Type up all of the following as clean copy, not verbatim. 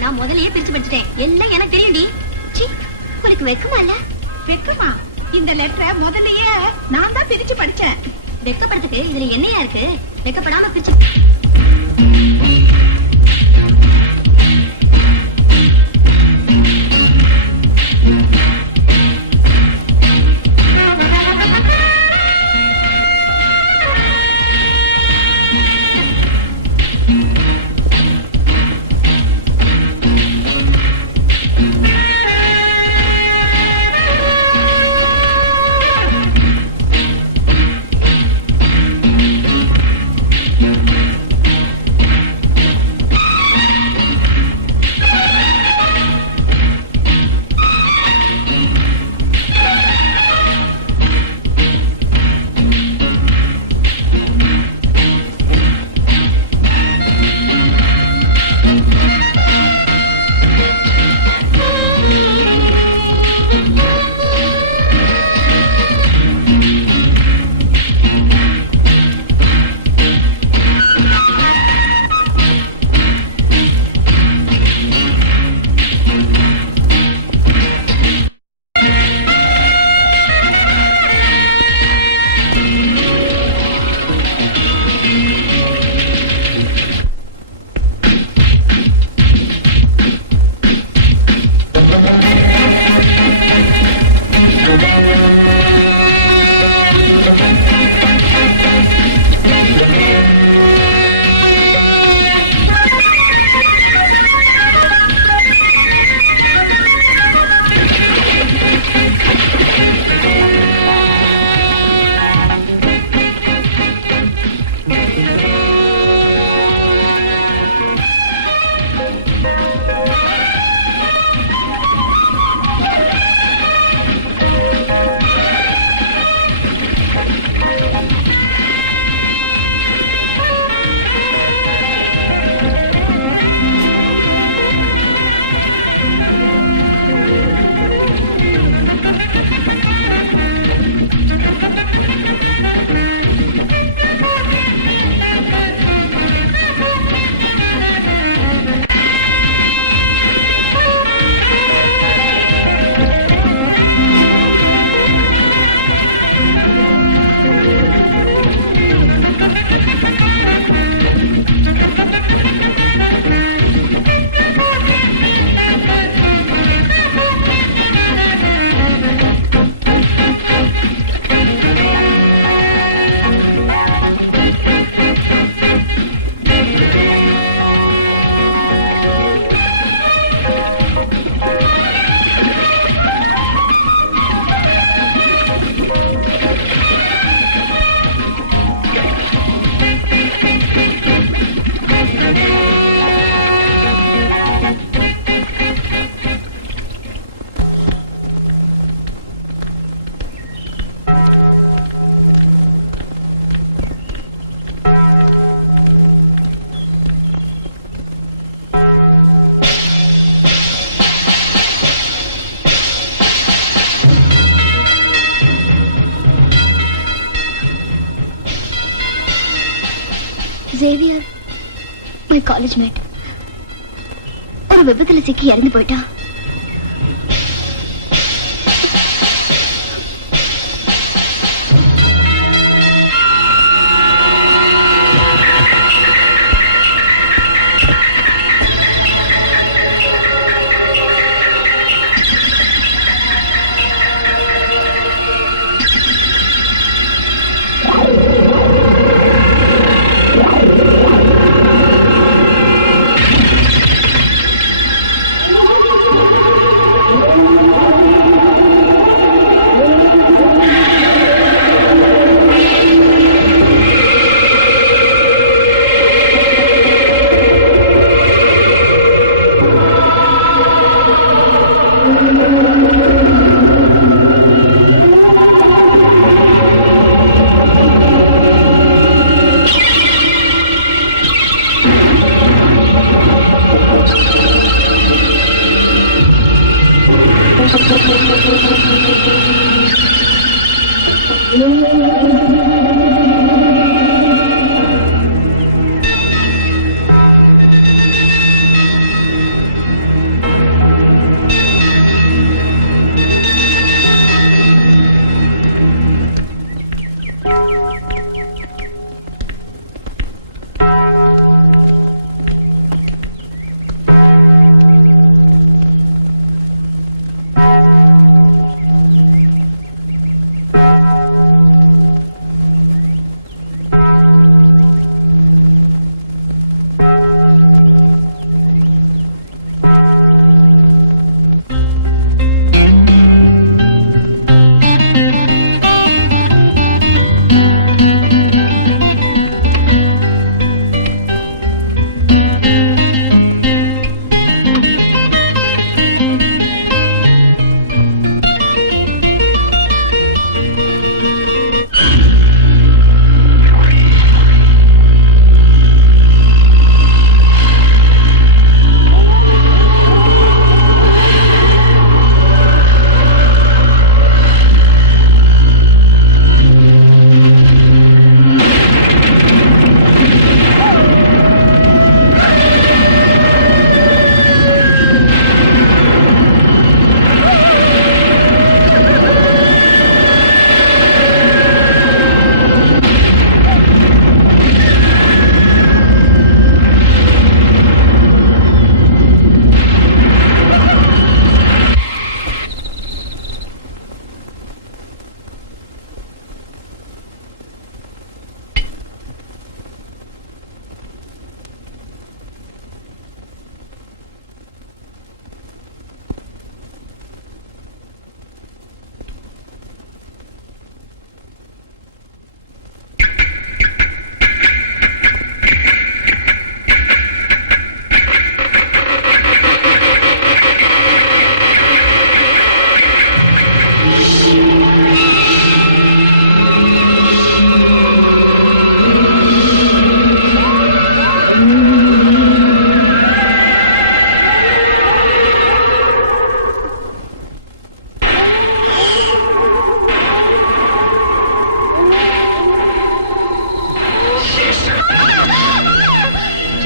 நான் முதல்லயே பிரிச்சு படிச்சிட்டேன். எல்லாம் எனக்கு தெரியும்டி. சீ, உனக்கு வெக்கமா இல்ல? வெக்கமா? இந்த லெட்டரை முதல்லயே நான் தான் பிரிச்சு படிச்சேன். வெக்கப்படுறதுக்கு இதுல என்னையா இருக்கு? வெக்கப்படாம பிரிச்சு Xavier, my college mate, ஒரு விபத்துல சிக்கி இறந்து போயிட்டான்.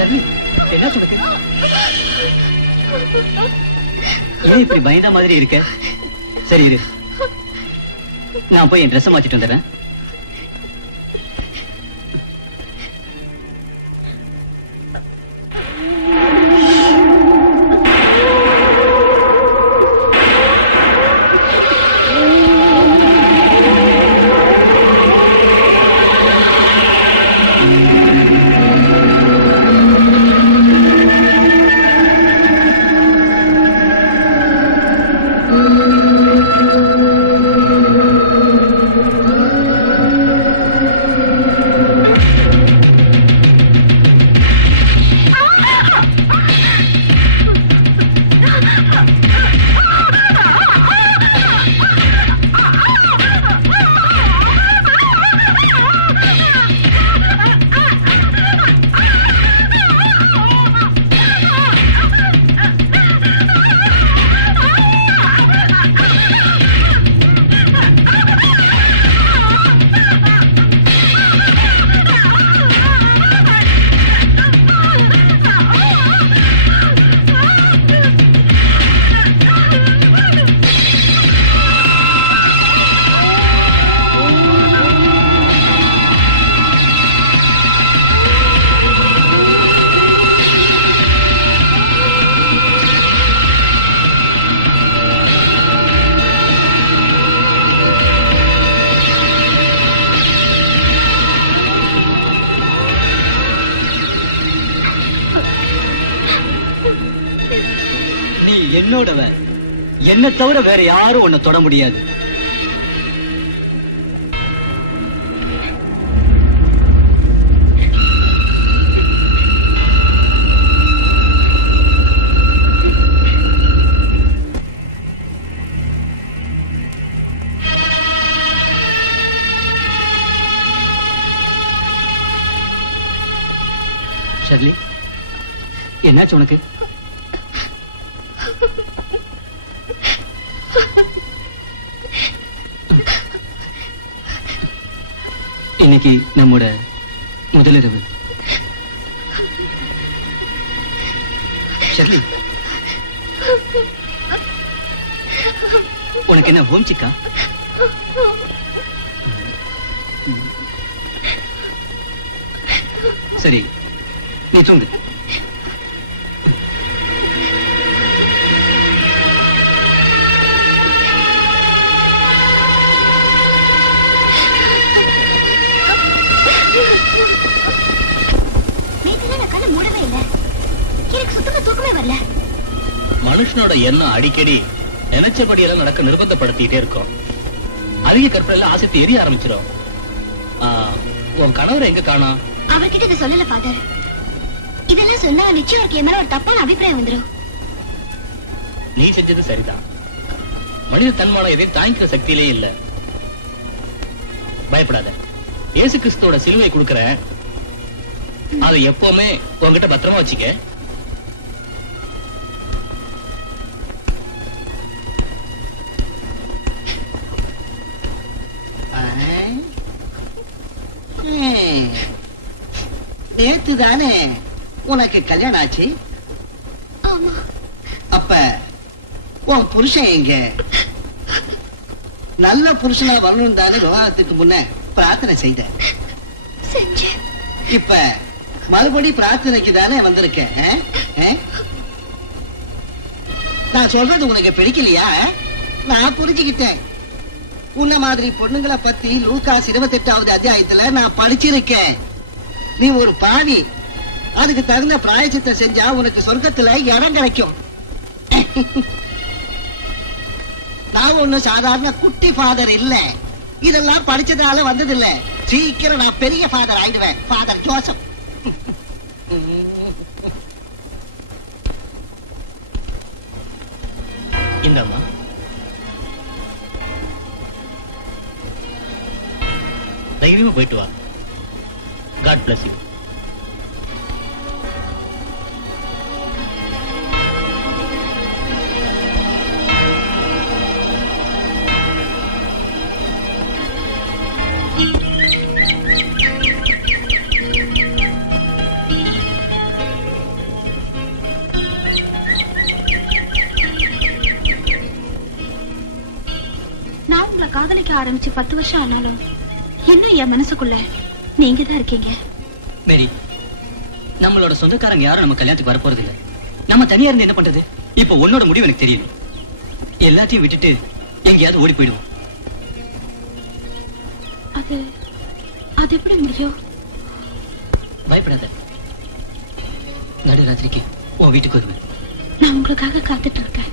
ஷர்லி, என்ன சொல்லுங்க? ஏன் இப்படி பயந்த மாதிரி இருக்க? சரி இரு, நான் போய் என் ட்ரெஸ் மாத்திட்டு வந்துடுறேன். என்னோடவன், என்ன தவிர வேற யாரும் உன்னை தொட முடியாது. ஷர்லி, என்னாச்சு உனக்கு? இன்னைக்கு நம்மோட முதலிரவு. ஷர்லி, உனக்கு என்ன ஹோம் சிக்கா? சரி, நீ தூங்கு. மனுஷனோட எண்ணம் அடிக்கடி நினைச்சபடி எல்லாம் நடக்க நிர்பந்தப்படுத்திட்டே இருக்கும். அதிக கற்பனையில ஆசைத்து எரிய ஆரம்பிச்சிடும். உன் கணவர் எங்க காணோம்? அவர்கிட்ட இதை சொல்லல ஃபாதர். இதெல்லாம் சொன்னா நிச்சயம் அவருக்கு என் மேல ஒரு தப்பான அபிப்பிராயம் வந்துடும். நீ செஞ்சது சரிதான். மனித தன்மானம் எதையும் தாங்கிக்கிற சக்தியிலே இல்ல. பயப்படாத. இயேசு கிறிஸ்துவோட சிலுவை கொடுக்கறேன், அதை எப்பவுமே உன்கிட்ட பத்திரமா வச்சுக்க. நேத்து தானே உனக்கு கல்யாணம் ஆச்சு? ஆமா. அப்ப உன் புருஷன் எங்க? நல்ல புருஷனா வரணும் தானே விவாகத்துக்கு முன்ன பிரார்த்தனை செய்த. இப்ப மறுபடி பிரார்த்தனைக்கு தானே வந்திருக்கேன். நான் சொல்றது உனக்கு பிடிக்கலையா? நான் புரிஞ்சுக்கிட்டேன். உன்ன மாதிரி பொண்ணுங்களை பத்தி லூகாஸ் 28வது அத்தியாயத்துல நான் படிச்சிருக்கேன். நீ ஒரு பாவி. அதுக்கு தகுந்த பிராயச்சித்தை செஞ்சா உனக்கு சொர்க்கத்துல இடம் கிடைக்கும். நான் ஒண்ணு சாதாரண குட்டி ஃபாதர் இல்ல. இதெல்லாம் படிச்சதால வந்தது இல்ல. சீக்கிரம் நான் பெரிய ஃபாதர் ஆயிடுவேன். Father Joseph. இந்தம்மா, தைரியமா போயிட்டு வா. God bless you. ஆரம்பிச்சு 10 வருஷம் ஆனாலும் இன்னும் என் மனசுக்குள்ள நீங்க தான் இருக்கீங்க. மேரி, நம்மளோட சொந்தக்காரங்க யாரும் நம்ம கல்யாணத்துக்கு வரப்போறது இல்ல. நம்ம தனியா இருந்து என்ன பண்றது? இப்ப உன்னோட முடிவு எனக்கு தெரியல. எல்லாத்தையும் விட்டுட்டு எங்கேயாவது ஓடி போயிடுவோம். அது அது எப்படி முடியும்? பயப்படாத. நடுராத்திரிக்கு உன் வீட்டுக்கு வருவேன். நான் உங்களுக்காக காத்துட்டு இருக்கேன்.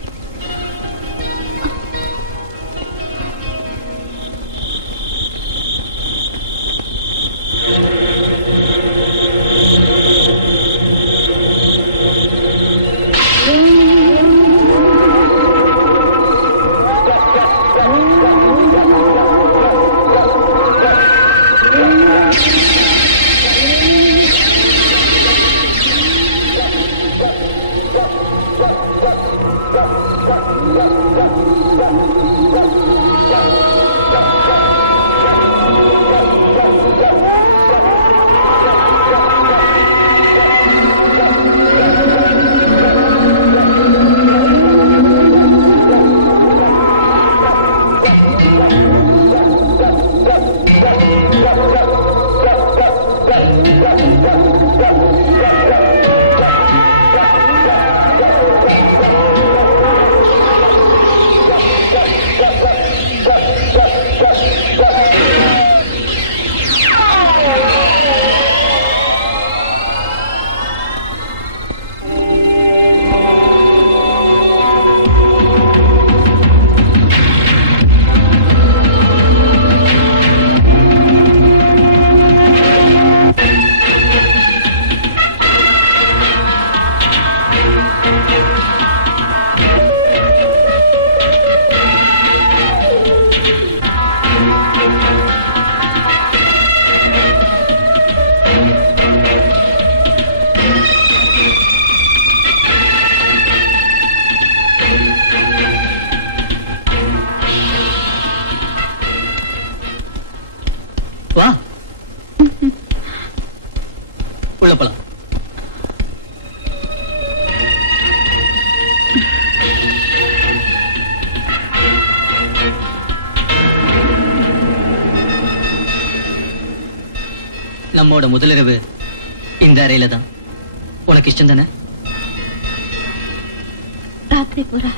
வா, உள்ள போலாம். நம்மோட முதலிரவு இந்த அறையில தான். உனக்கு இஷ்டம் தானே? ராத்திரி பூரா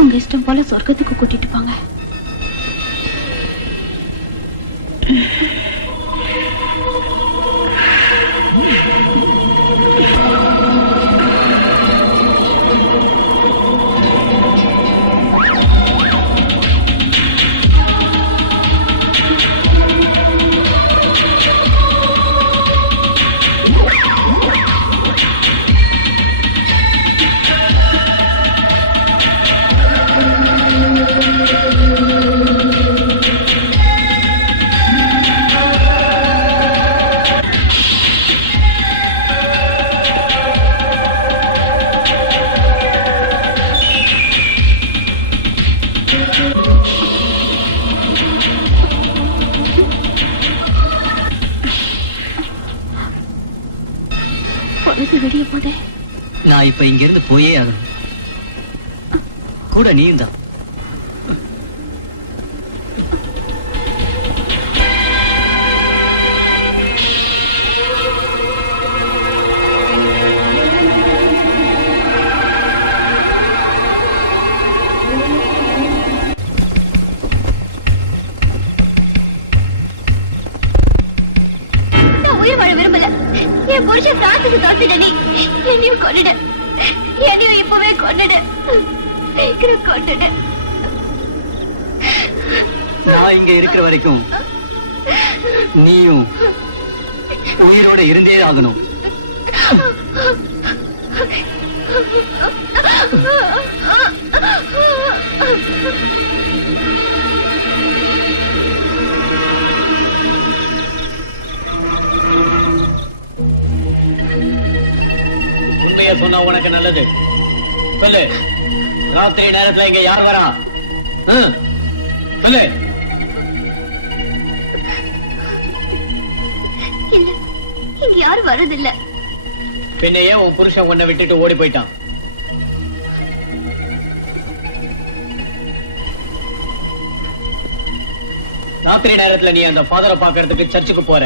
உங்க இஷ்டம் போல சொர்க்கத்துக்கு கூட்டிட்டு போங்க. வெளியே போதே நான் இப்ப இங்க இருந்து போயே ஆகணும். கூட நீயும் தான். உயிர் வாழ விரும்பல. என் புருஷன் பிரான்சுக்கு தோத்துட்ட. நீ என்னையும் கொன்னுட. என்னையும் இப்பவே கொன்னுட. சீக்கிரம் கொன்னுட. நான் இங்க இருக்கிற வரைக்கும் நீயும் உயிரோட இருந்தே ஆகணும். உண்மையை சொன்னா உனக்கு நல்லது. சொல்லு, ராத்திரி நேரத்துல இங்க யார் வரா? சொல்லு. இல்ல, இங்க யாரும் வரதில்ல. பின்னையே உன் புருஷன் உன்னை விட்டுட்டு ஓடி போயிட்டான். ராத்திரி நேரத்துல நீ அந்த ஃபாதரை பாக்குறதுக்கு சர்ச்சுக்கு போற.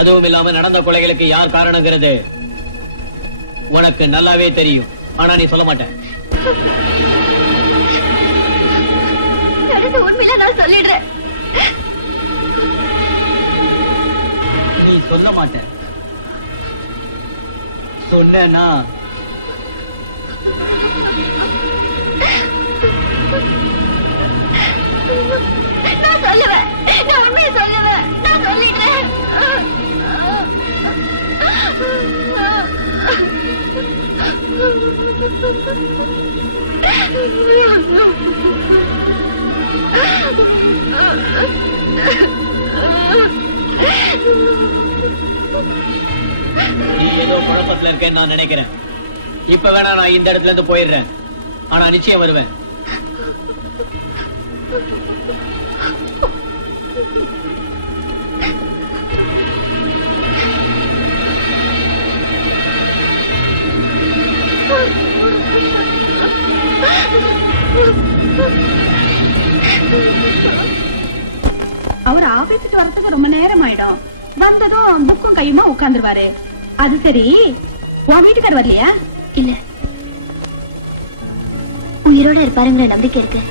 அதுவும் இல்லாம நடந்த கொலைகளுக்கு யார் காரணங்கிறது உனக்கு நல்லாவே தெரியும். ஆனா நீ சொல்ல மாட்ட. நடந்த உண்மையில நான் சொல்லிடுறேன். நீ சொல்ல மாட்ட. சொன்னா நான் சொல்லுவேன். நான் உண்மையை சொல்லுவேன். நான் சொல்லிடுறேன். நீ ஏதோ குழப்பத்துல இருக்கேன்னு நான் நினைக்கிறேன். இப்ப வேணா நான் இந்த இடத்துல இருந்து போயிடுறேன். ஆனா நிச்சயம் வருவேன். அவர் ஆபீஸுக்கு வரதுக்கு ரொம்ப நேரம் ஆயிடும். வந்ததும் புக்கும் கையுமா உட்கார்ந்துருவாரு. அது சரி, உன் வீட்டுக்கார் வரலையா? இல்ல, உயிரோட இருப்பாருங்கிற நம்பிக்கை இருக்கு.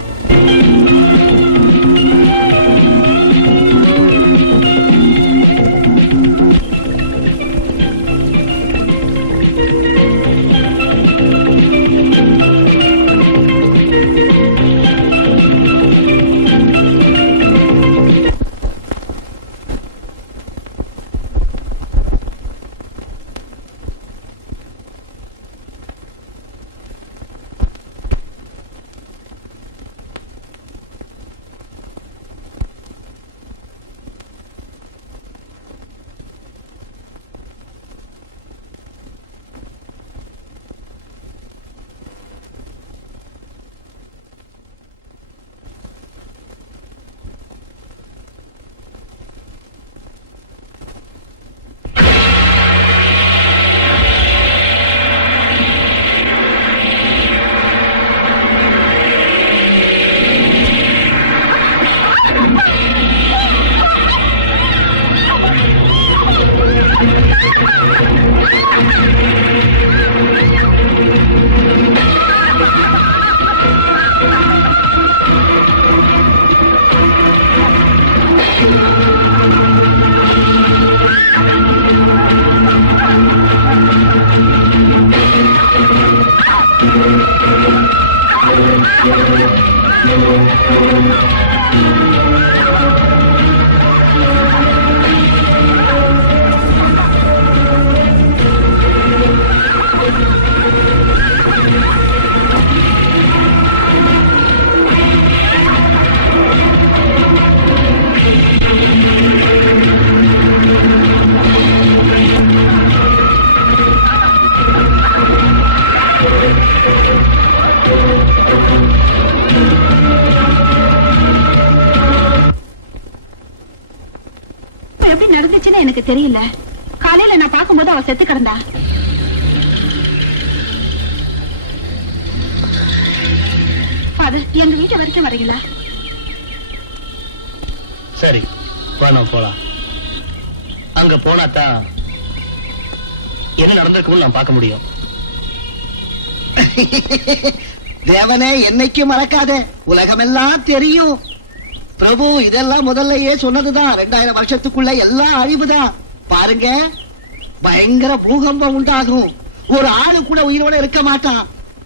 எப்படி நடந்துச்சுன்னு எனக்கு தெரியல. காலையில நான் பார்க்கும்போது அவ செத்து கிடந்தா. ஃபாதர், எங்க வீட்டு வரைக்கும் வரீங்களா? சரி, வேணாம் போலாம். அங்க போனாதான் என்ன நடந்திருக்கும்னு நான் பார்க்க முடியும். தேவனே, என்னைக்கும் மறக்காத. உலகமெல்லாம் தெரியும். பிரபு இதெல்லாம் முதல்லயே சொன்னதுதான். 2000 வருஷத்துக்குள்ள எல்லாம் அழிவுதான். பாருங்க, பயங்கர பூகம்பம் உண்டாகும். ஒரு ஆளு கூட உயிரோட இருக்க மாட்டான்.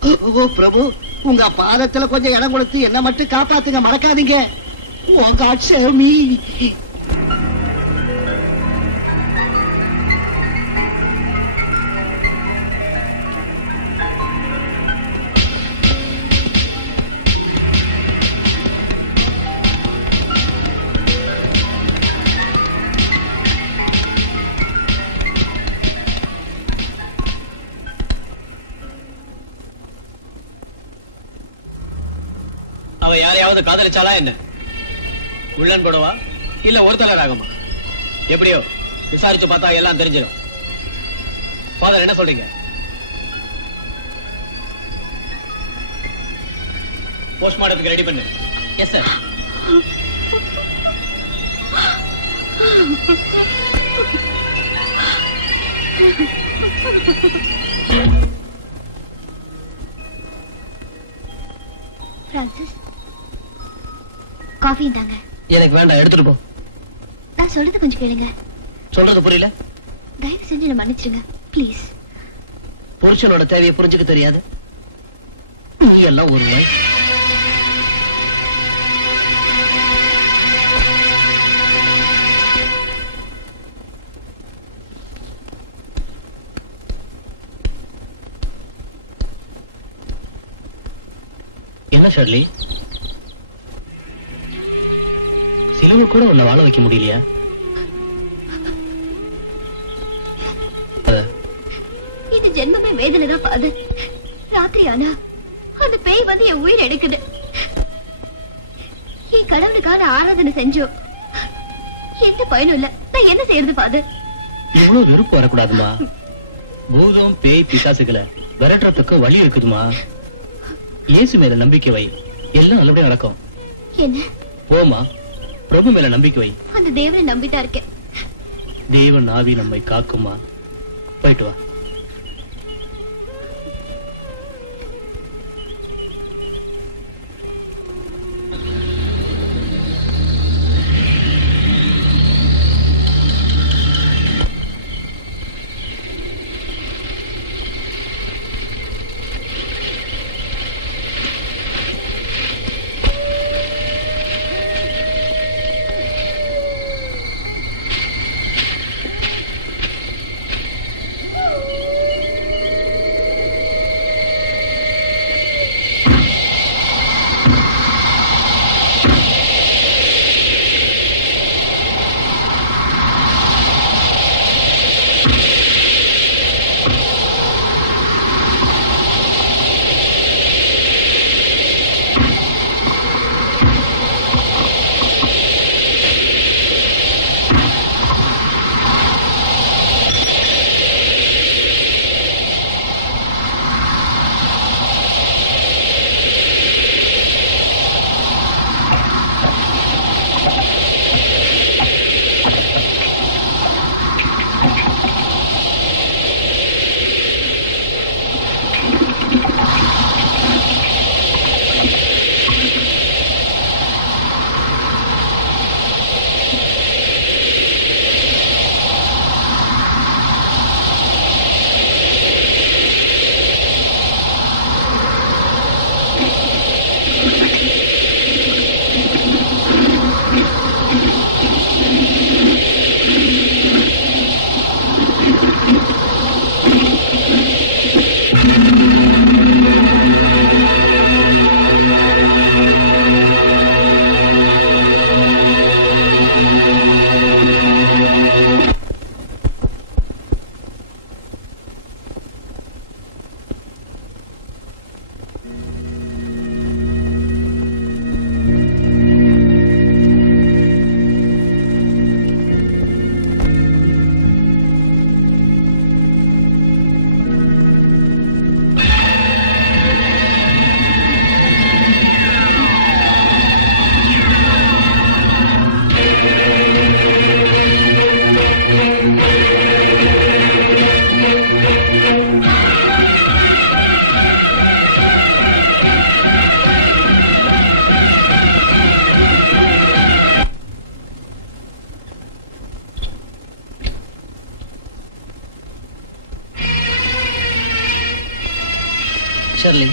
ஓ பிரபு, உங்க பாதத்துல கொஞ்சம் இடம் கொடுத்து என்ன மட்டும் காப்பாத்துங்க, மறக்காதீங்க. உங்க அட்சமி. அவ யாரையாவது காதலிச்சாலா என்ன? உள்ளன் போடவா இல்ல ஒருத்தல ராகமா? எப்படியோ விசாரிச்சு பார்த்தா எல்லாம் தெரிஞ்சிடும். ஃபாதர், என்ன சொல்றீங்க? போஸ்ட்மார்ட்டத்துக்கு ரெடி பண்ணு. Yes sir. பிரான்சிஸ், காஃபி தாங்க. எனக்கு வேண்டாம், எடுத்துட்டு போ. நான் சொல்றது கொஞ்சம் கேளுங்க. சொல்றது புரியல? தயவு செஞ்சு என்ன மன்னிச்சிடுங்க ப்ளீஸ். புருஷனோட தேவையை புரிஞ்சுக்க தெரியாது நீ எல்லாம் ஒரு நாய். என்ன ஷர்லி, சிலுவை கூட உன்னை வாழ வைக்க முடியலையா? இது ஜென்மமே வேதனை தான் பாது. ராத்திரி ஆனா அந்த பேய் வந்து என் உயிர் எடுக்குது. என் கடவுளுக்கான ஆராதனை செஞ்சோம், எந்த பயனும் இல்ல. நான் என்ன செய்யறது பாது? இவ்வளவு வெறுப்பு வரக்கூடாதுமா. பூதம் பேய் பிசாசுகளை விரட்டுறதுக்கு வழி இருக்குதுமா. இயேசு மேல நம்பிக்கை வை, எல்லாம் நல்லபடியா நடக்கும். என்ன? போமா, பிரபு மேல நம்பிக்கை வை. அந்த தேவனை நம்பிட்டா இருக்கேன். தேவன் ஆவி நம்மை காக்குமா. போயிட்டு வா. ஷர்லி,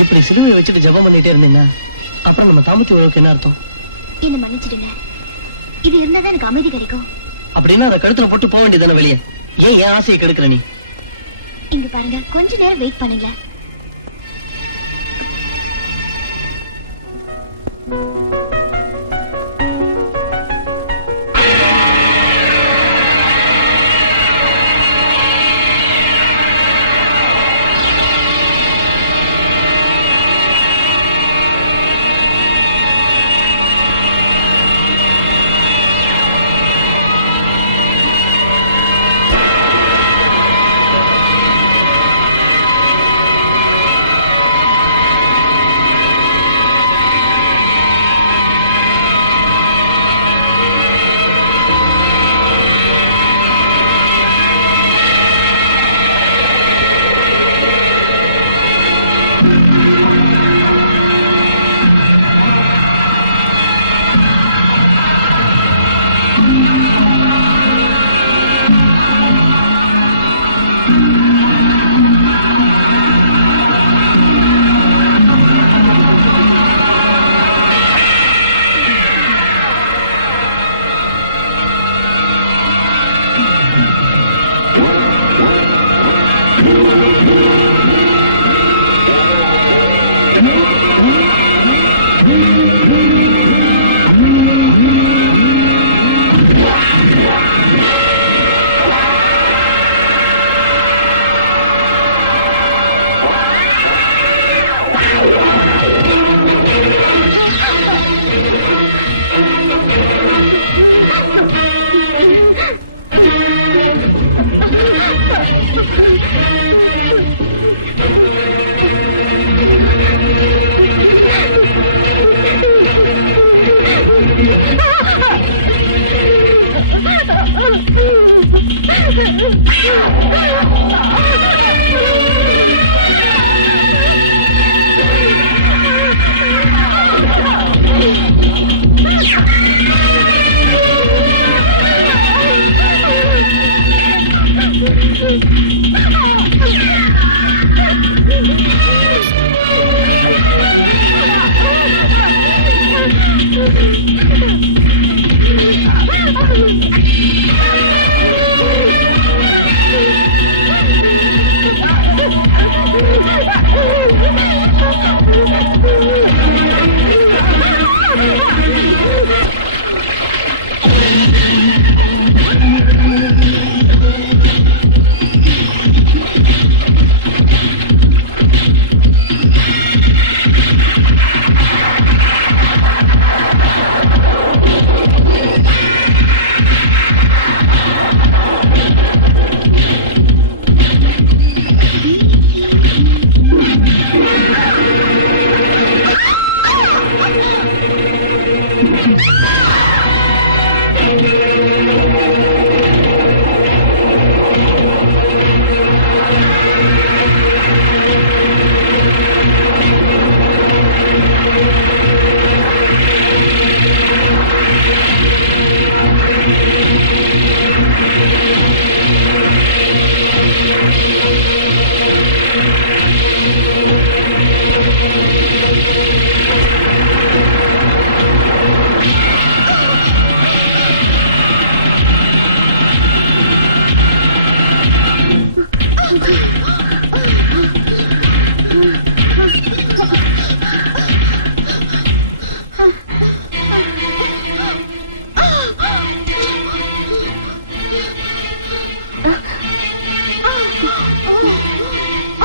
இப்படி சிலுவை வச்சுட்டு ஜெபம் பண்ணிட்டே இருந்தீங்கன்னா அப்புறம் நம்ம தாமத்தி உறவுக்கு என்ன அர்த்தம்? என்ன மன்னிச்சிடுங்க. இது இருந்தாதான் எனக்கு அமைதி கிடைக்கும். அப்படின்னா அதை கழுத்துல போட்டு போக வேண்டியதானே வெளியே. ஏன் என் ஆசையை கெடுக்கிற நீ? இங்க பாருங்க, கொஞ்ச நேரம் வெயிட் பண்ணுங்க.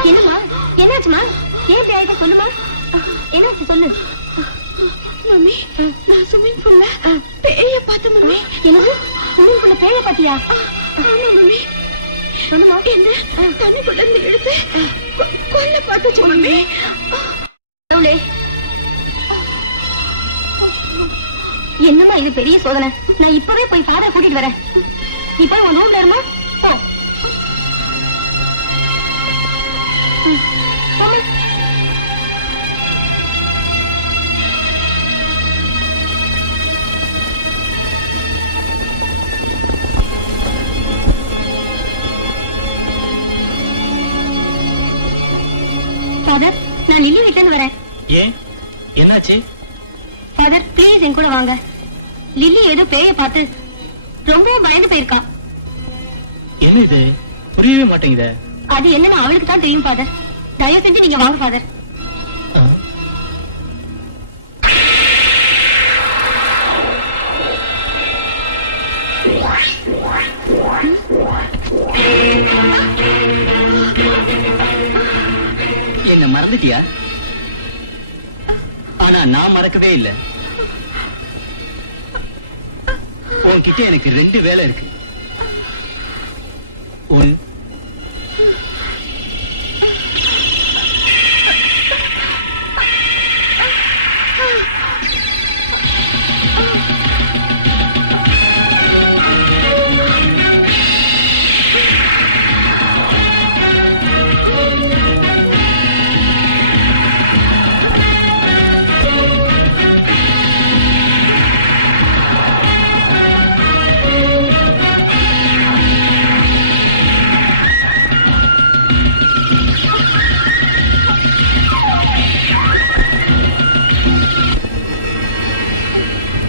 என்னம்மா என்னாச்சுமா ஏன் பேய்கிட்ட சொல்லுமா என்னாச்சு சொல்லு மம்மி நான் ஸ்விமிங் பூல்ல பேய பார்த்தேன் மம்மி. என்னது ஸ்விமிங் பூல்ல பேய பாத்தியா ஆமா மம்மி. சொல்லுமா என்ன தண்ணிக்குள்ள இருந்து எடுத்து கொல்ல பார்த்துச்சு மம்மி. கடவுளே. என்னம்மா இது பெரிய சோதனை. நான் இப்பவே போய் ஃபாதரை கூட்டிட்டு வரேன். நீ போய் உன் ரூம்ல இருமா போ. போமா. ஃபாதர் நான் லில்லி வீட்டுல இருந்து வரேன். ஏன் என்னாச்சு? ஃபாதர் ப்ளீஸ் என் கூட வாங்க. லில்லி ஏதோ பேய பார்த்து ரொம்பவும் பயந்து போயிருக்கா. என்ன இது புரியவே மாட்டேங்குதே. அது என்னன்னு அவளுக்கு தான் தெரியும் ஃபாதர். தயவு செஞ்சு நீங்க வாங்க ஃபாதர். என்ன மறந்துட்டியா? ஆனா நான் மறக்கவே இல்லை. உன்கிட்ட எனக்கு 2 வேலை இருக்கு. ஒன்னு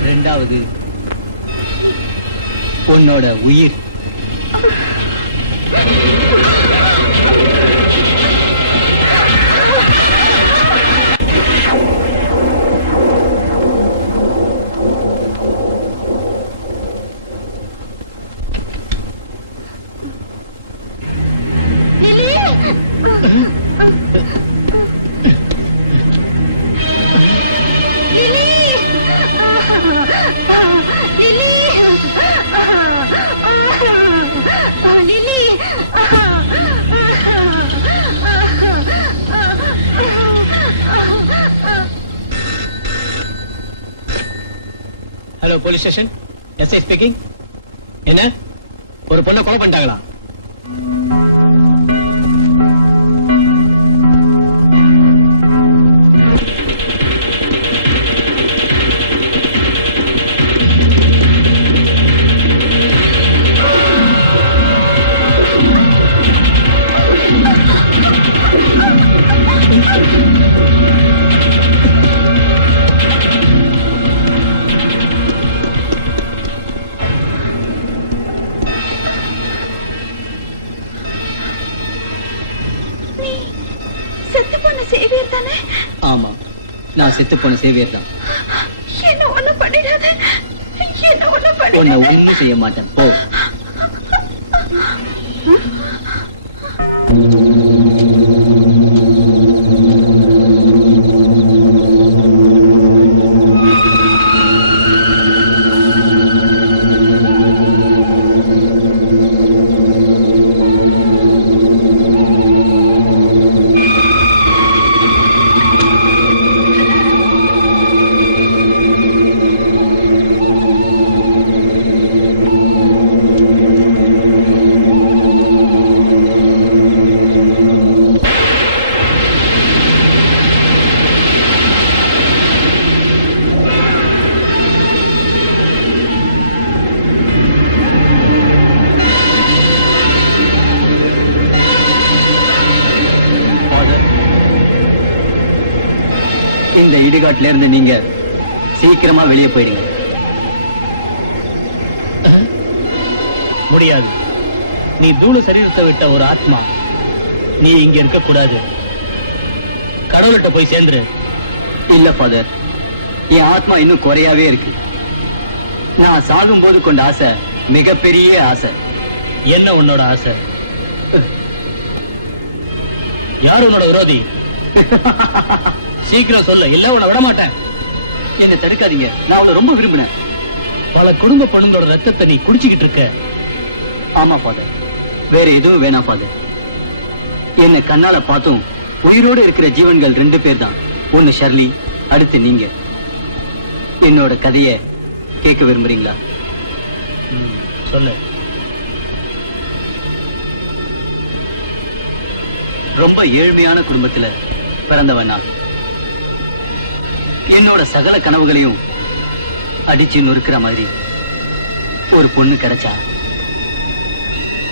ரெண்டாவது உன்னோட உயிர். Hello police station, SI speaking. என்ன, ஒரு பொண்ணை கொலை பண்ணிட்டாங்களா? நீ செத்து போன சேவியர் தானே? ஆமா, நான் செத்து போன சேவியர் தான். என்ன ஒண்ணு பண்ணிடாத, என்ன ஒண்ணு உன்னை பண்ணிடாத. ஒண்ணும் செய்ய மாட்டேன், போ. இந்த இடுகாட்டுல இருந்து நீங்க சீக்கிரமா வெளியே போயிடுங்க. முடியாது. நீ தூள சரீரத்தை விட்ட ஒரு ஆத்மா, நீ இங்க இருக்க கூடாது. கடவுள்கிட்ட போய் சேர்ந்துரு. இல்ல ஃபாதர், என் ஆத்மா இன்னும் குறையாவே இருக்கு. நான் சாகும் போது கொண்ட ஆசை மிகப்பெரிய ஆசை. என்ன உன்னோட ஆசை? யார் உன்னோட விரோதி? சீக்கிரம் சொல்லு, இல்ல உன்னை விட மாட்டேன். என்னை தடுக்காதீங்க, நான் அவளை ரொம்ப விரும்பினேன். பல குடும்ப பொண்ணுங்களோட ரத்தத்தை நீ குடிச்சுக்கிட்டு இருக்க. ஆமா ஃபாதர், வேற எதுவும் வேணாம் ஃபாதர். என்னை கண்ணால பார்த்தும் உயிரோடு இருக்கிற ஜீவன்கள் 2 பேர் தான். ஒன்னு ஷர்லி, அடுத்து நீங்க. என்னோட கதைய கேட்க விரும்புறீங்களா? சொல்லு. ரொம்ப ஏழ்மையான குடும்பத்துல பிறந்தவன் நான். என்னோட சகல கனவுகளையும் அடிச்சு நொறுக்கிற மாதிரி ஒரு பொண்ணு கிடைச்சா.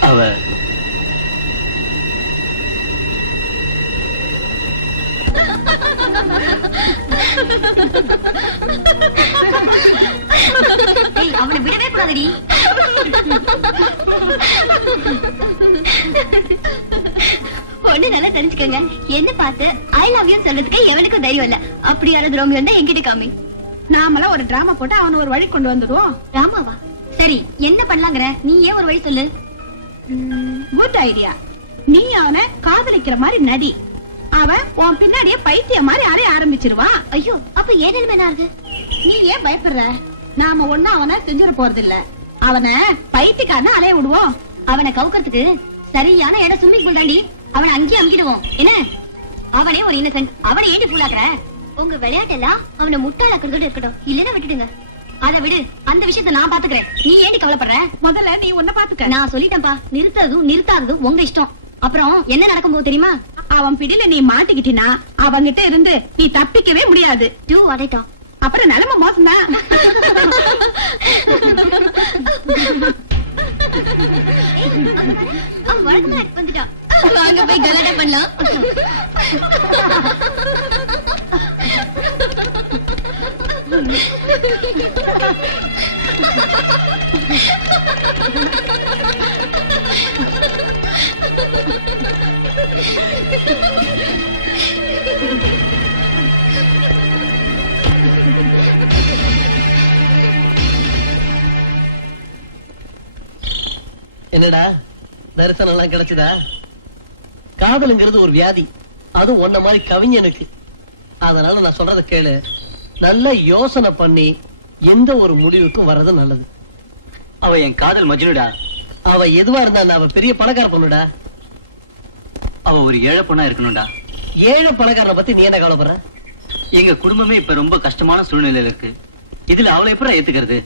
அவ அவனை விடவே கூடாதடி. ஒண்ணு நல்லா தெரிஞ்சுக்கங்க, என்ன பார்த்து ஐ லவ் யூ சொல்றதுக்கு எவனுக்கும் தைரியம் இல்ல. அப்படி யாராவது ரோமியோ இருந்தா என்கிட்ட காமி. நாமெல்லாம் ஒரு டிராமா போட்டு அவன ஒரு வழி கொண்டு வந்துடுவோம். ராமாவா? சரி, என்ன பண்ணலாங்கிற? நீ ஏன் ஒரு வழி சொல்லு. Good idea. நீ அவனை காதலிக்கிற மாதிரி நடி. அவன் உன் பின்னாடியே பைத்திய மாதிரி அறைய ஆரம்பிச்சிருவா. ஐயோ, அப்ப ஏன் நிலைமை என்ன ஆகுது? நீ ஏன் பயப்படுற? நாம ஒண்ணும் அவனை செஞ்சிட போறது இல்ல. அவனை பைத்தியக்காரன அலைய விடுவோம். அவனை கவுக்கிறதுக்கு சரியான இடம் ஸ்விம்மிங் பூல் தாண்டி. அவனை அங்கேயே அங்கிடுவோம். என்ன, அவனே ஒரு இன்னசென்ட், அவனை ஏண்டி ஃபுல்லாக்குற? உங்க விளையாட்டெல்லாம் அவனை முட்டாளாக்குறதோட இருக்கட்டும், இல்லன்னா விட்டுடுங்க. அதை விடு, அந்த விஷயத்த நான் பாத்துக்கிறேன். நீ ஏண்டி கவலைப்படுற? முதல்ல நீ ஒன்ன பாத்துக்க. நான் சொல்லிட்டேன்பா, நிறுத்ததும் நிறுத்தாததும் உங்க இஷ்டம். அப்புறம் என்ன நடக்கும் போது தெரியுமா? அவன் பிடியில நீ மாட்டிக்கிட்டினா அவங்கிட்ட இருந்து நீ தப்பிக்கவே முடியாது. டூ அடைட்டோம். அப்புறம் நிலைமை மோசம்தான். வழக்கமா வந்துட்டான். வாங்க போய் கலாட்டா பண்ணலாம். என்னடா தரிசனம் எல்லாம் கிடைச்சதா? காதலுங்கிறது ஒரு வியாதி, அதுவும் ஒன்ன மாதிரி கவிஞனுக்கு. அதனால நான் சொல்றத கேளு, நல்ல யோசனை பண்ணி எந்த ஒரு முடிவுக்கும் வர்றது நல்லது. அவ என் காதல் மஜ்னுடா. அவ எதுவா இருந்தா அவ பெரிய பணக்கார பொண்ணுடா. அவ ஒரு ஏழை பொண்ணா இருக்கணும்டா. ஏழை பணக்காரனை பத்தி நீ என்ன கவலைப்படுற? எங்க குடும்பமே இப்ப ரொம்ப கஷ்டமான சூழ்நிலையில இருக்கு. இதுல அவளை எப்படி ஏத்துக்கிறது?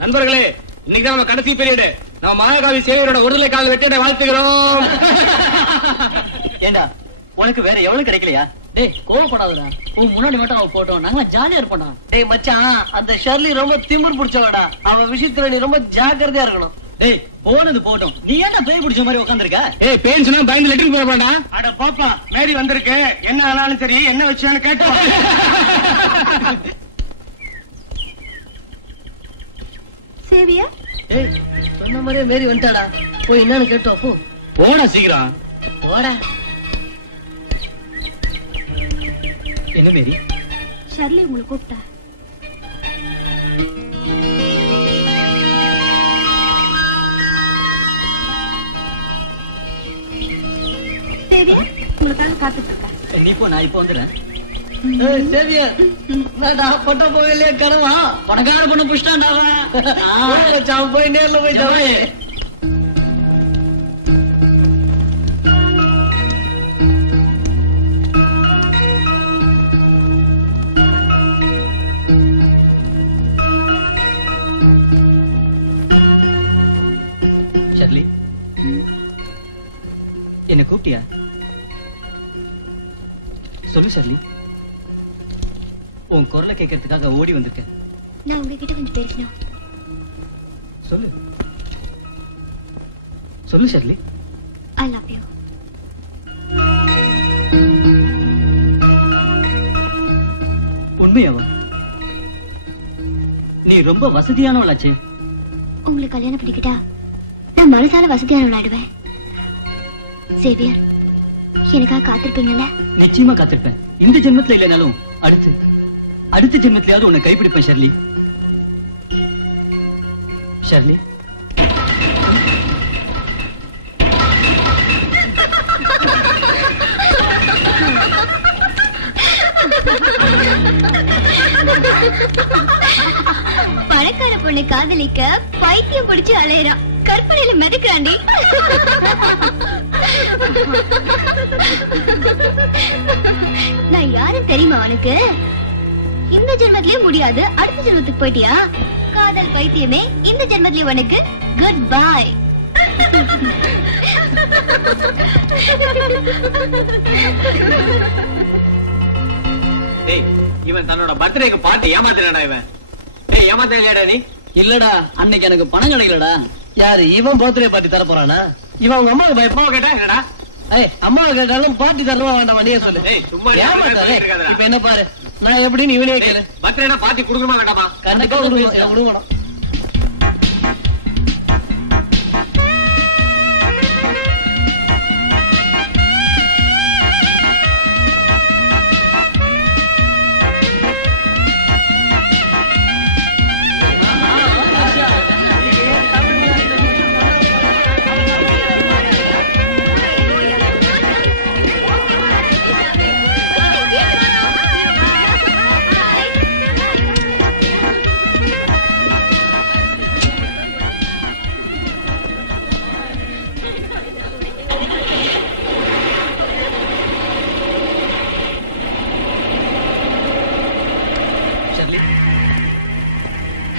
நண்பர்களே, இன்னைக்கு நம்ம கடைசி பீரியட். நம்ம மகாகாவி சேவையோட விடுதலை கால வெற்றியை வாழ்த்துகிறோம். ஏண்டா உனக்கு வேற எவ்வளவு கிடைக்கலையா? டேய் கோவப்படாதடா, உன் முன்னாடி மட்டும் அவ போட்டோம், நாங்க ஜாலியா இருப்போம்டா. டேய் மச்சான், அந்த ஷர்லி ரொம்ப திமிர் பிடிச்சவடா. அவ விஷயத்துல நீ ரொம்ப ஜாக்கிரதையா இருக்கணும். டேய் போனது போட்டோம், நீ ஏன்டா பேய் பிடிச்ச மாதிரி உட்கார்ந்திருக்க? ஏய் பேன் சொன்னா பயந்து லெட்டர் போட வேண்டா. அட பாப்பா, மேரி வந்திருக்கு, என்ன ஆனாலும் சரி என்ன வச்சான்னு கேட்டோம். சேவியர், ஏய் சொன்ன மாதிரியே மேரி வந்துட்டாடா. போய் என்னன்னு கேட்டு அப்போ போன சீக்கிரம். போடா. என்ன மேரி? ஷர்லி உங்களை கூப்பிட்டா. சேவியர், உங்களுக்காக காத்துட்டு இருக்கா. நீ போ, நான் இப்போ வந்துடுறேன். ஏய் சேவியர், நான்டா பட்ட போகலையே கனவா. பணக்கார பொண்ணு புஷ்டாண்டா போய் மச்சான், போய் நேர்ல போய் ஜாவே. ஷர்லி, என்ன கூப்பிட்டியா? சொல்லு ஷர்லி. உன் குரலை கேட்கறதுக்காக ஓடி வந்திருக்கேன். நான் உங்ககிட்ட கொஞ்சம் பேசணும். சொல்லு சொல்லு ஷர்லி. I love you. உண்மையாவா? நீ ரொம்ப வசதியானவளாச்சே. உங்களுக்கு கல்யாணம் பண்ணிக்கிட்டா நான் மனசால வசதியானவளாடுவேன். சேவியர், எனக்காக காத்திருப்பீங்கல்ல? நிச்சயமா காத்திருப்பேன். இந்த ஜென்மத்துல இல்லைனாலும் அடுத்த ஜென்மத்திலேயாவது உன்னை கைப்பிடிப்பேன் ஷர்லி. ஷர்லி, பணக்கார பொண்ணை காதலிக்க பைத்தியம் பிடிச்சு அலையறான். கற்பனையில மிதக்கிறாண்டி. நான் யாரும் தெரியுமா உனக்கு? இந்த ஜென்மத்திலயே முடியாது, அடுத்த ஜென்மத்துக்கு போயிட்டியா? காதல் பைத்தியமே, இந்த ஜென்மத்திலயே உனக்கு குட் பை. டேய், இவன் தன்னோட பர்த்டேக்கு பார்ட்டி ஏமாத்துறானா இவன்? டேய் ஏமாத்தலையாடா நீ? இல்லடா, அன்னைக்கு எனக்கு பணம் கிடைக்கலடா. யாரு இவன் பர்த்டே பார்ட்டி தர போறானா? இவன் உங்க அம்மாவுக்கு பயப்பா. அம்மாவை கேட்டா என்னடா? ஏய் அம்மாவை கேட்டாலும் பார்ட்டி தரணுமா வேண்டாமா நீயே சொல்லு. டேய் சும்மா ஏமாத்தாதே. இப்ப என்ன பாரு, நான் எப்படின்னு இவனே கேளு. பர்த்டேனா பார்ட்டி கொடுக்கணுமா வேண்டாமா? கண்டிப்பா விடுவோம்.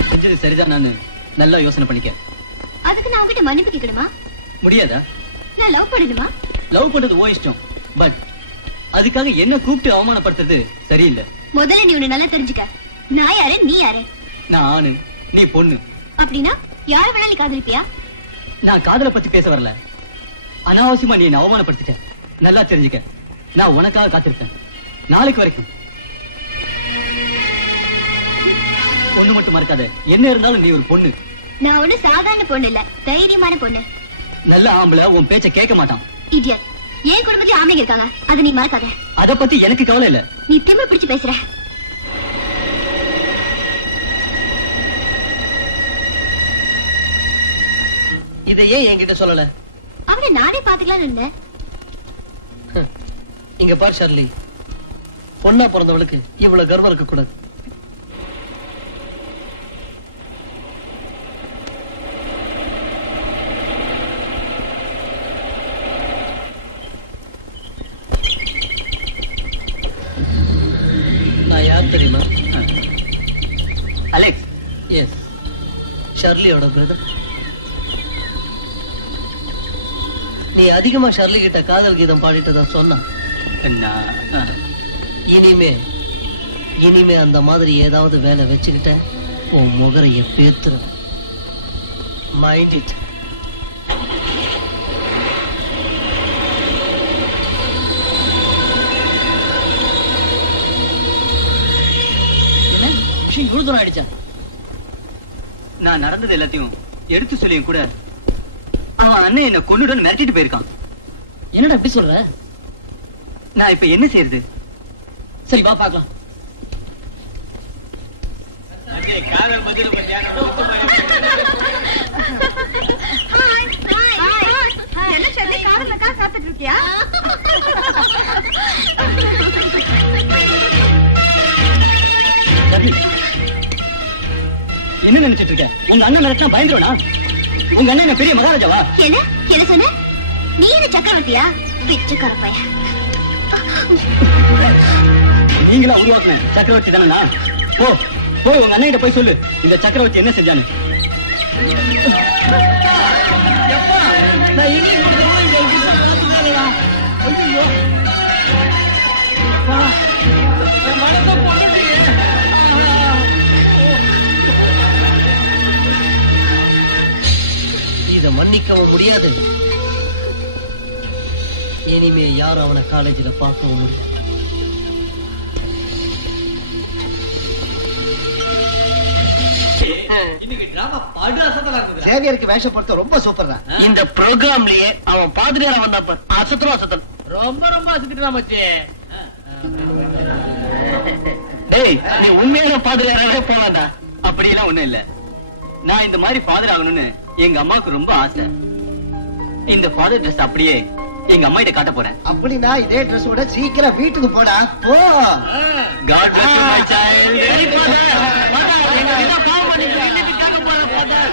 செஞ்சது சரிதான். நான் நல்லா யோசனை பண்ணிக்க. அதுக்கு நான் உங்ககிட்ட மன்னிப்பு கேட்கணுமா? முடியாதா? நான் லவ் பண்ணணுமா? லவ் பண்றது ஓ இஷ்டம். பட் அதுக்காக என்ன கூப்பிட்டு அவமானப்படுத்துறது சரியில்லை. முதல்ல நீ உன்னை நல்லா தெரிஞ்சுக்க. நான் யாரு, நீ யாரு? நான் ஆணு, நீ பொண்ணு. அப்படின்னா யார வேணா நீ காதலிப்பியா? நான் காதலை பத்தி பேச வரல. அனாவசியமா நீ என்ன அவமானப்படுத்திட்ட. நல்லா தெரிஞ்சுக்க, நான் உனக்காக காத்திருப்பேன் நாளைக்கு வரைக்கும். ஒண்ணு மட்டும் மறக்காத, என்ன இருந்தாலும் நீ ஒரு பொண்ணு. நான் ஒண்ணு சாதாரண பொண்ணு இல்ல, தைரியமான பொண்ணு. நல்ல ஆம்பளை உன் பேச்ச கேட்க மாட்டான். இடியட். என் குடும்பத்துல ஆம்பளைங்க இருக்காங்க, அதை நீ மறக்காத. அத பத்தி எனக்கு கவலை இல்ல. நீ திமிரு பிடிச்சு பேசுற. இதை ஏன் என்கிட்ட சொல்லல? அவனை நானே பாத்துக்கலாம்னு இருந்தேன். இங்க பார் ஷர்லி, பொண்ணா பிறந்தவளுக்கு இவ்வளவு கர்வம் இருக்க கூடாது. நான் யார் தெரியுமா? அலெக்ஸ், ஷர்லியோட பிரதர். நீ அதிகமா ஷர்லி கிட்ட காதல் கீதம் பாடிட்டதா சொன்னா. நான் இனிமே அந்த மாதிரி ஏதாவது வேலை வச்சுக்கிட்ட உன் முகரைய பேத்துரு. Mind it. என்ன விஷயம் இவ்வளவு தூரம் ஆயிடுச்சா? நான் நடந்தது எல்லாத்தையும் எடுத்து சொல்லியும் கூட அவன் அண்ணன் என்ன கொன்னுடன் மிரட்டிட்டு போயிருக்கான். என்னடா எப்படி சொல்ற? நான் இப்ப என்ன செய்யறது? சரி வா பார்க்கலாம். காதல் மதியில பத்தியா என்ன ஷர்லி காதலுக்கா காத்துட்டு இருக்கியா? சரி, என்ன நினைச்சிட்டு இருக்க? உங்க அண்ணன் மிரட்டினா பயந்துருவனா? உங்க அண்ணன் என்ன பெரிய மகாராஜாவா? என்ன என்ன சொன்ன? நீ என்ன சக்கரவர்த்தியா? பிச்சைக்கார பையன். நீங்களா உருவாக்குன சக்கரவர்த்தி தானே? போய் உங்க அண்ணன் கிட்ட போய் சொல்லு இந்த சக்கரவர்த்தி என்ன செஞ்சானு. இத மன்னிக்கவும் முடியாது. இனிமே யாரும் அவனை காலேஜ்ல பார்க்கவும் முடியாது. சேவியருக்கு வேஷம் பொறுத்த ரொம்ப சூப்பர் தான். இந்த ப்ரோக்ராம்லயே அவன் பாதிரியாரா வந்தப்ப அசத்தம் ரொம்ப ரொம்ப அசுக்கிட்டு மச்சி. டேய், நீ உண்மையான பாதிரியாராவே போலாம்டா. அப்படியெல்லாம் ஒண்ணும் இல்ல. நான் இந்த மாதிரி ஃபாதர் ஆகணும்னு எங்க அம்மாவுக்கு ரொம்ப ஆசை. இந்த ஃபாதர் ட்ரெஸ் அப்படியே எங்க அம்மா கிட்ட காட்ட போறேன். அப்படின்னா இதே ட்ரெஸ்ஸோட சீக்கிரம் வீட்டுக்கு போடா. போ. God bless you, my child. சரி, father. Father, எங்க ஏதோ பாவம் பண்ணிட்டு வீட்டுக்கு கேட்க போற father.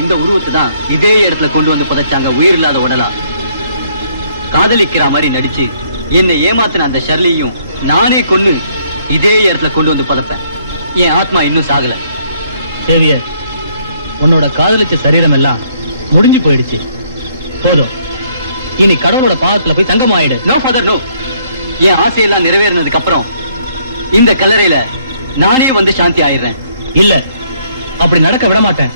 இந்த உருவத்தை தான் இதே இடத்துல கொண்டு வந்து புதைச்சாங்க உயிர் இல்லாத உடலா. காதலிக்கிற மாதிரி நடிச்சு என்னை ஏமாத்தின அந்த ஷர்லியும் நானே கொன்னு இதே இடத்துல கொண்டு வந்து புதைப்பேன். என் ஆத்மா இன்னும் சாகல. சேவியர், உன்னோட காதலிச்ச சரீரம் எல்லாம் முடிஞ்சு போயிடுச்சு. போதும், இனி கடவுளோட பாவத்துல போய் தங்கமாயிடு. No father, no. என் ஆசையெல்லாம் நிறைவேறினதுக்கு அப்புறம் இந்த கல்லறையில நானே வந்து சாந்தி ஆயிடுறேன். இல்ல, அப்படி நடக்க விட மாட்டேன்.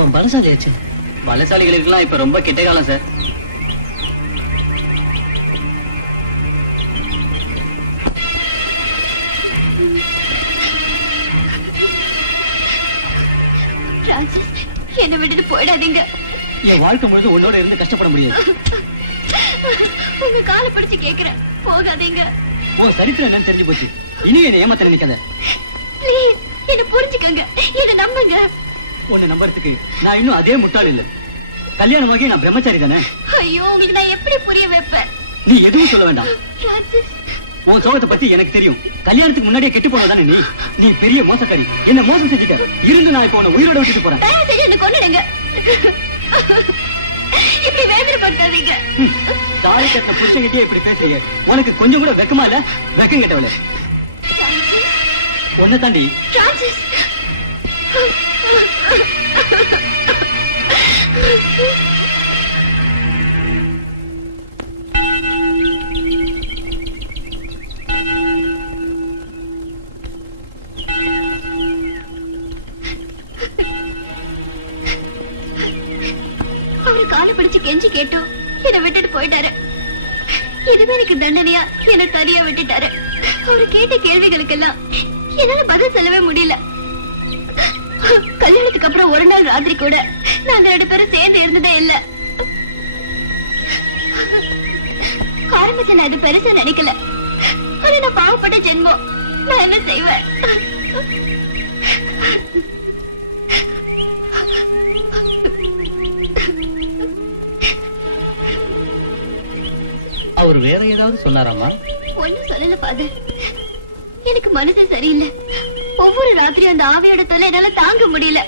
அவன் பலசாலியாச்சு. பலசாலிகளுக்கெல்லாம் இப்ப ரொம்ப கெட்ட காலம் சார். பிரான்சிஸ், என்னை விட்டுட்டு போயிடாதீங்க. என் வாழ்க்கை முழுது உன்னோட இருந்து கஷ்டப்பட முடியாது. உங்க காலை பிடிச்சு கேக்குறேன், போகாதீங்க. உன் சரித்திரம் என்னன்னு தெரிஞ்சு போச்சு. இனி என்னை ஏமாத்த நினைக்காத. ப்ளீஸ், என்ன புரிஞ்சுக்கங்க, இதை நம்புங்க. உன்னை நம்புறதுக்கு நான் இன்னும் அதே முட்டாள் இல்ல. கல்யாணமாகி நான் பிரம்மச்சாரி தானே. ஐயோ, உங்களுக்கு நான் எப்படி புரிய வைப்பேன்? நீ எதுவும் சொல்ல வேண்டாம். பிரான்சிஸ், உன் சோகத்தை பத்தி எனக்கு தெரியும். கல்யாணத்துக்கு முன்னாடியே கெட்டு போனதானே நீ. நீ பெரிய மோசக்காரி. என்ன மோசம் செஞ்சுக்க இருந்து நான் இப்போ உன்னை உயிரோட விட்டுட்டு போறேன். தயவு செஞ்சு என்ன கொன்னுடுங்க. இப்படி வேதனைப்படுத்தாதீங்க. தாலி கட்டின புருஷன்கிட்டயே இப்படி பேசுறீங்க. உனக்கு கொஞ்சம் கூட வெக்கமா இல்ல? வெக்கம் கேட்டவளே. பிரான்சிஸ், உன்னை தாண்டி. பிரான்சிஸ். அவரு காலை பிடிச்சு கெஞ்சி கேட்டோம், என்னை விட்டுட்டு போயிட்டாரு. இதுவே எனக்கு தண்டனையா என்ன தனியா விட்டுட்டாரு. அவரு கேட்ட கேள்விகளுக்கெல்லாம் என்னால பதில் சொல்லவே முடியல. கல்யாணத்துக்கு அப்புறம் ஒரு நாள் ராத்திரி கூட நாங்க 2 பேரும் சேர்ந்து இருந்ததே இல்ல. ஆரம்பிச்சு நான் இது பெருசா நினைக்கல. ஆனா நான் பாவப்பட்ட ஜென்மம். நான் என்ன செய்வேன்? அவர் வேற ஏதாவது சொன்னாராமா? ஒண்ணும் சொல்லல ஃபாதர். எனக்கு மனசு சரியில்லை. ஒவ்வொரு ராத்திரியும் அந்த ஆவியோட தொல்லை என்னால தாங்க முடியல.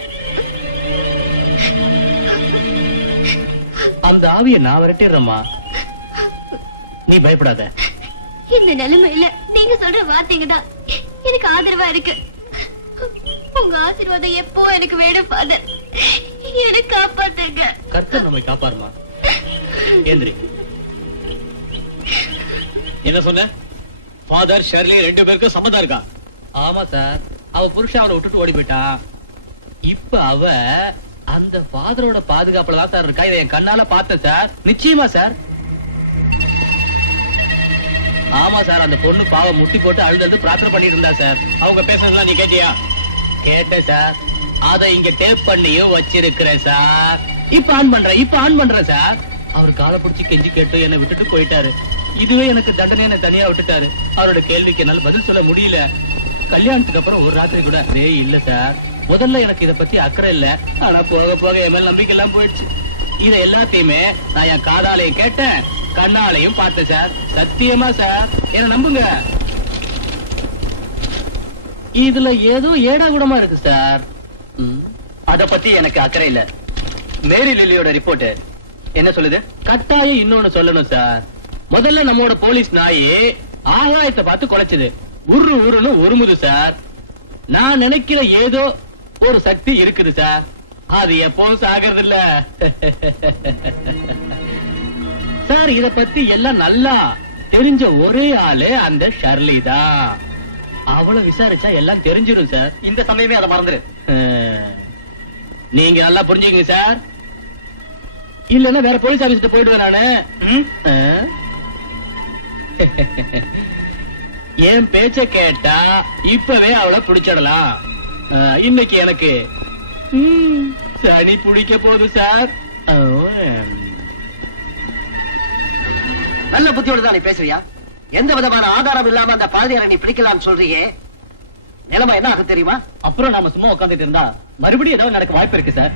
அந்த ஆவியை நான் விரட்டிடுறேம்மா, நீ பயப்படாத. இந்த நிலைமையில நீங்க சொல்ற வார்த்தைங்க தான் எனக்கு ஆதரவா இருக்கு. உங்க ஆசீர்வாதம் எப்போ எனக்கு வேணும் ஃபாதர். எனக்கு காப்பாத்துங்க. கர்த்தர் நம்மை காப்பாருமா. ஏந்திரி. என்ன சொன்ன? ஃபாதர் ஷெர்லி 2 பேருக்கும் சம்மதம் இருக்கா? ஆமா சார், அவ புருஷன் அவனை விட்டுட்டு ஓடி போயிட்டான். இப்ப அவ அந்த ஃபாதரோட பாதுகாப்புல தான் சார் இருக்கா. இதை என் கண்ணால பார்த்தேன் சார். நிச்சயமா சார். ஆமா சார், அந்த பொண்ணு பாவம் முட்டி போட்டு அழுது பிரார்த்தனை பண்ணிட்டு இருந்தா சார். அவங்க பேசுறதுலாம் நீ கேட்டியா? கேட்டேன் சார். அதை இங்க டேப் பண்ணியும் வச்சிருக்கிறேன் சார். இப்ப ஆன் பண்றேன் சார். அவர் காலை பிடிச்சி கெஞ்சி கேட்டு என்னை விட்டுட்டு போயிட்டாரு. இதுவே எனக்கு தண்டனை, என்ன தனியா விட்டுட்டாரு. அவரோட கேள்விக்கு என்னால பதில் சொல்ல முடியல. கல்யாணத்துக்கு அப்புறம் ஒரு ராத்திரி கூட இல்ல சார். முதல்ல எனக்கு இத பத்தி அக்கறை இல்ல. ஆனா போக போக என் மேல நம்பிக்கை எல்லாம் போயிடுச்சு. இத எல்லாத்தையுமே நான் என் காதாலையும் கேட்டேன், கண்ணாலையும் பார்த்தேன் சார். சத்தியமா சார், என்ன நம்புங்க. இதுல ஏதோ ஏடா கூடமா இருக்கு சார். அத பத்தி எனக்கு அக்கறை இல்ல. மேரி லில்லியோட ரிப்போர்ட் என்ன சொல்லுது? கட்டாயம் இன்னொன்னு சொல்லணும் சார். முதல்ல நம்மோட போலீஸ் நாயே ஆகாயத்தை பார்த்து குலைச்சது. உருன்னு உருமுது சார். நான் நினைக்கிற ஏதோ ஒரு சக்தி இருக்குது சார். அது எப்போதும் சாகிறது இல்ல சார். இத பத்தி எல்லாம் நல்லா தெரிஞ்ச ஒரே ஆளு அந்த ஷர்லி தான். அவளை விசாரிச்சா எல்லாம் தெரிஞ்சிடும் சார். இந்த சமயமே அதை மறந்துரு. நீங்க நல்லா புரிஞ்சுக்கங்க சார். இல்லன்னா வேற போலீஸ் ஆபீஸ்க்கு போயிடுவேன் நானு. என் பேச்ச கேட்டா இப்பவே அவளை பிடிச்சிடலாம். இன்னைக்கு எனக்கு சனி பிடிக்க போகுது சார். நல்ல புத்தியோடு தான் நீ பேசுறியா? எந்த விதமான ஆதாரம் இல்லாம அந்த பாதியாரை நீ பிடிக்கலாம்னு சொல்றியே, நிலைமை என்ன ஆகும் தெரியுமா? அப்புறம் நாம சும்மா உட்காந்துட்டு இருந்தா மறுபடியும் ஏதாவது நடக்க வாய்ப்பு இருக்கு சார்.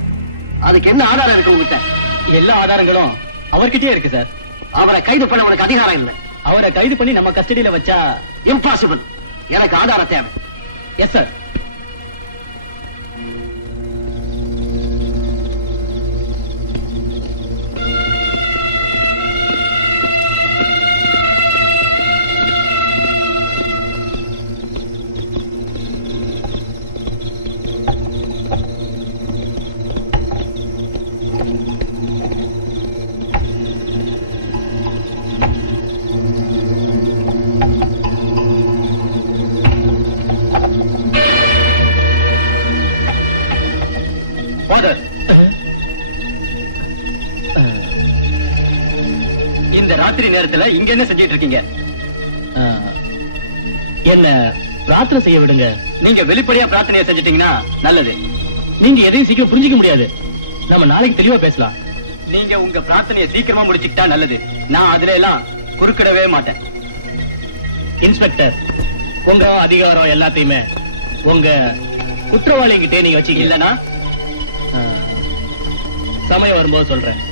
அதுக்கு என்ன ஆதாரம் இருக்கு உங்ககிட்ட? எல்லா ஆதாரங்களும் அவர்கிட்டயே இருக்கு சார். அவரை கைது பண்ண உனக்கு அதிகாரம் இல்லை. அவரை கைது பண்ணி நம்ம கஸ்டடியில வச்சா இம்பாசிபிள். எனக்கு ஆதாரம் தேவை. Yes sir. ஃபாதர், இந்த ராத்திரி நேரத்துல இங்க என்ன செஞ்சிட்டு இருக்கீங்க? என்ன பிரார்த்தனை செய்ய விடுங்க. நீங்க வெளிப்படையா பிரார்த்தனையை செஞ்சிட்டீங்கன்னா நல்லது. நீங்க எதையும் சீக்கிரம் புரிஞ்சுக்க முடியாது. நம்ம நாளைக்கு தெளிவா பேசலாம். நீங்க உங்க பிரார்த்தனையை சீக்கிரமா முடிச்சுக்கிட்டா நல்லது. நான் அதுல எல்லாம் குறுக்கிடவே மாட்டேன். இன்ஸ்பெக்டர், உங்க அதிகாரம் எல்லாத்தையுமே உங்க குற்றவாளிகிட்டே நீங்க வச்சுக்க. இல்லனா சமயம் வரும்போது சொல்றேன்.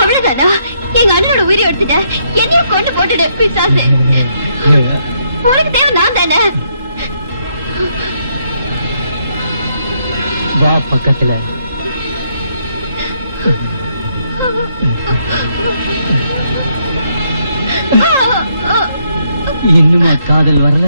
அவ்வளவுதானா? எங்க அண்ணனோட உயிரை எடுத்துட்ட, என்னையும் கொண்டு போட்டுடு பிசாசு. வா பக்கத்துல. இன்னுமா காதல் வரல?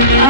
ஆ.